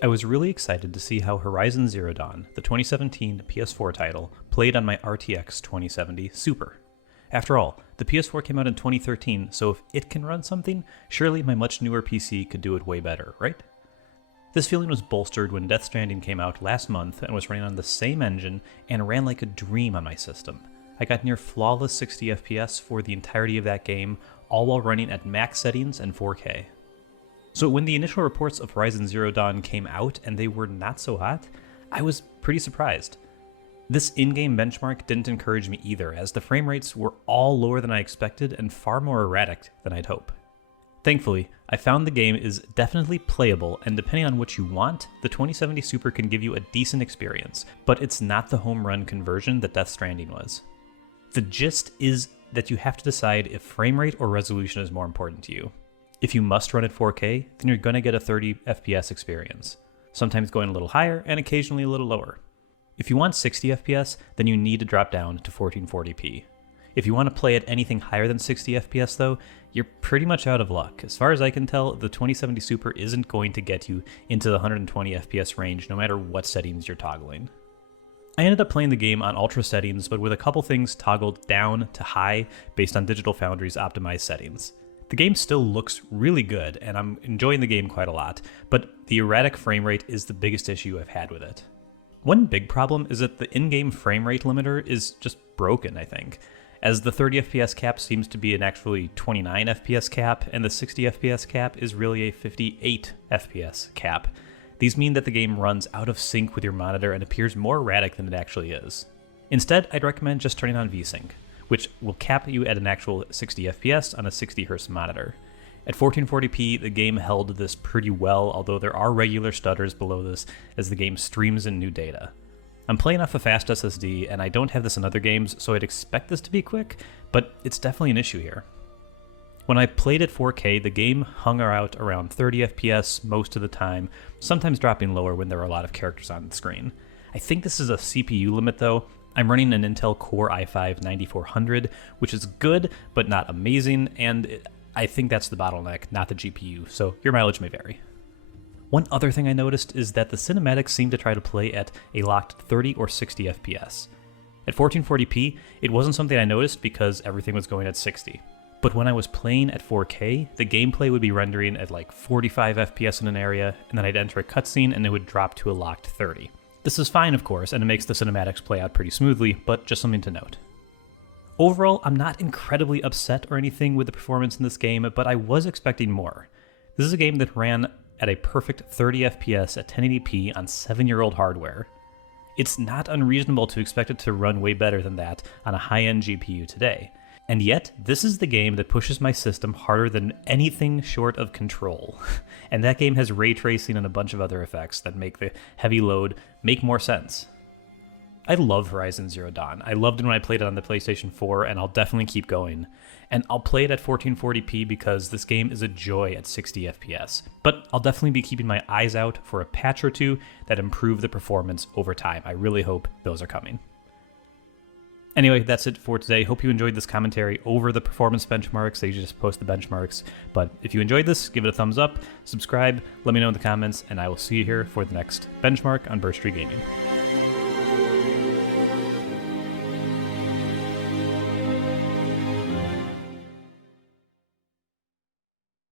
I was really excited to see how Horizon Zero Dawn, the 2017 PS4 title, played on my RTX 2070 Super. After all, the PS4 came out in 2013, so if it can run something, surely my much newer PC could do it way better, right? This feeling was bolstered when Death Stranding came out last month and was running on the same engine and ran like a dream on my system. I got near flawless 60 FPS for the entirety of that game, all while running at max settings and 4K. So when the initial reports of Horizon Zero Dawn came out and they were not so hot, I was pretty surprised. This in-game benchmark didn't encourage me either, as the frame rates were all lower than I expected and far more erratic than I'd hope. Thankfully, I found the game is definitely playable, and depending on what you want, the 2070 Super can give you a decent experience, but it's not the home run conversion that Death Stranding was. The gist is that you have to decide if frame rate or resolution is more important to you. If you must run at 4K, then you're going to get a 30 FPS experience, sometimes going a little higher and occasionally a little lower. If you want 60 FPS, then you need to drop down to 1440p. If you want to play at anything higher than 60 FPS though, you're pretty much out of luck. As far as I can tell, the 2070 Super isn't going to get you into the 120 FPS range no matter what settings you're toggling. I ended up playing the game on ultra settings, but with a couple things toggled down to high based on Digital Foundry's optimized settings. The game still looks really good, and I'm enjoying the game quite a lot, but the erratic frame rate is the biggest issue I've had with it. One big problem is that the in-game frame rate limiter is just broken, I think, as the 30 FPS cap seems to be an actually 29 FPS cap, and the 60 FPS cap is really a 58 FPS cap. These mean that the game runs out of sync with your monitor and appears more erratic than it actually is. Instead, I'd recommend just turning on VSync, which will cap you at an actual 60 FPS on a 60Hz monitor. At 1440p, the game held this pretty well, although there are regular stutters below this as the game streams in new data. I'm playing off a fast SSD, and I don't have this in other games, so I'd expect this to be quick, but it's definitely an issue here. When I played at 4K, the game hung out around 30 FPS most of the time, sometimes dropping lower when there were a lot of characters on the screen. I think this is a CPU limit though. I'm running an Intel Core i5-9400, which is good, but not amazing, and I think that's the bottleneck, not the GPU, so your mileage may vary. One other thing I noticed is that the cinematics seem to try to play at a locked 30 or 60 FPS. At 1440p, it wasn't something I noticed because everything was going at 60. But when I was playing at 4K, the gameplay would be rendering at like 45 FPS in an area, and then I'd enter a cutscene and it would drop to a locked 30. This is fine, of course, and it makes the cinematics play out pretty smoothly, but just something to note. Overall, I'm not incredibly upset or anything with the performance in this game, but I was expecting more. This is a game that ran at a perfect 30 FPS at 1080p on 7-year-old hardware. It's not unreasonable to expect it to run way better than that on a high-end GPU today. And yet, this is the game that pushes my system harder than anything short of Control. And that game has ray tracing and a bunch of other effects that make the heavy load make more sense. I love Horizon Zero Dawn. I loved it when I played it on the PlayStation 4, and I'll definitely keep going. And I'll play it at 1440p because this game is a joy at 60 FPS. But I'll definitely be keeping my eyes out for a patch or two that improve the performance over time. I really hope those are coming. Anyway, that's it for today. Hope you enjoyed this commentary over the performance benchmarks. They just post the benchmarks. But if you enjoyed this, give it a thumbs up, subscribe, let me know in the comments, and I will see you here for the next benchmark on Birch Tree Gaming.